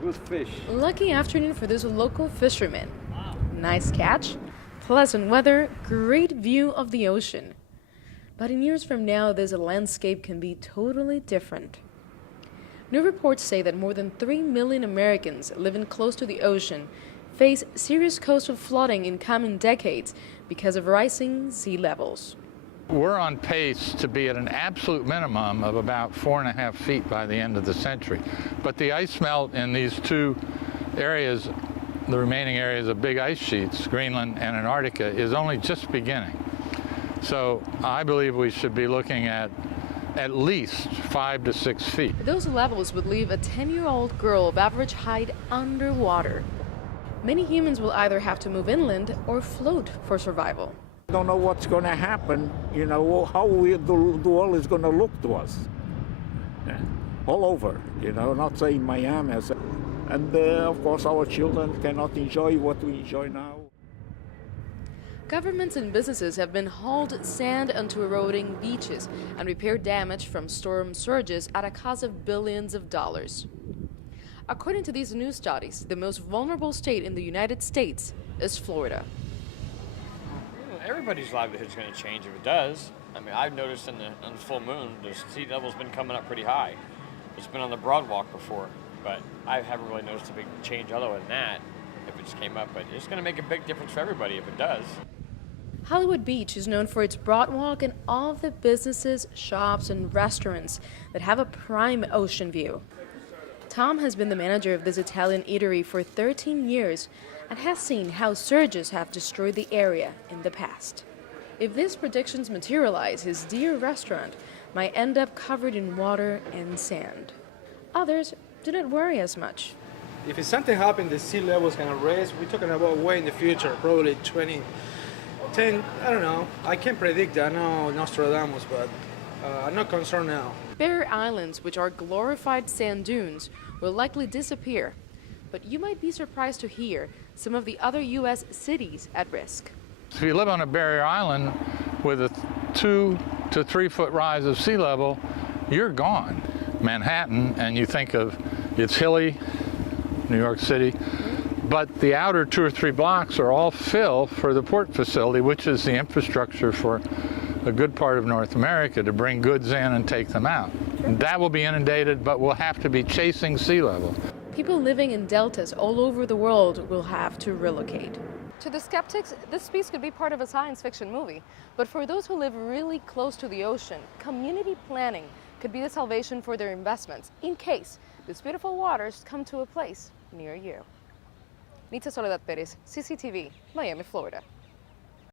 good fish. Lucky afternoon for this local fisherman. Nice catch, pleasant weather, great view of the ocean. But in years from now, this landscape can be totally different. New reports say that more than 3 million Americans living close to the ocean face serious coastal flooding in coming decades because of rising sea levels. We're on pace to be at an absolute minimum of about 4.5 feet by the end of the century. But the ice melt in these two areas, the remaining areas of big ice sheets, Greenland and Antarctica, is only just beginning. So I believe we should be looking at least 5 to 6 feet. Those levels would leave a 10-year-old girl of average height underwater. Many humans will either have to move inland or float for survival. Don't know what's going to happen, how the world is going to look to us. All over, not saying Miami. And of course our children cannot enjoy what we enjoy now. Governments and businesses have been hauled sand onto eroding beaches and repaired damage from storm surges at a cost of billions of dollars. According to these new studies, the most vulnerable state in the United States is Florida. Everybody's livelihood is going to change if it does. I mean, I've noticed on the full moon, the sea level's been coming up pretty high. It's been on the Broadwalk before, but I haven't really noticed a big change other than that, if it just came up. But it's going to make a big difference for everybody if it does. Hollywood Beach is known for its Broadwalk and all the businesses, shops, and restaurants that have a prime ocean view. Tom has been the manager of this Italian eatery for 13 years and has seen how surges have destroyed the area in the past. If these predictions materialize, his dear restaurant might end up covered in water and sand. Others do not worry as much. If it's something happened, the sea level is going to raise. We're talking about way in the future, probably 2010, I don't know. I can't predict that, no Nostradamus, but I'm not concerned now. Barrier Islands, which are glorified sand dunes, will likely disappear. But you might be surprised to hear some of the other U.S. cities at risk. If you live on a barrier island with a 2 to 3 foot rise of sea level, you're gone. Manhattan, and you think of it's hilly, New York City, but the outer 2 or 3 blocks are all fill for the port facility, which is the infrastructure for a good part of North America to bring goods in and take them out. That will be inundated, but we'll have to be chasing sea level. People living in deltas all over the world will have to relocate. To the skeptics, this piece could be part of a science fiction movie. But for those who live really close to the ocean, community planning could be the salvation for their investments in case these beautiful waters come to a place near you. Nitza, Soledad, Perez, CCTV, Miami, Florida.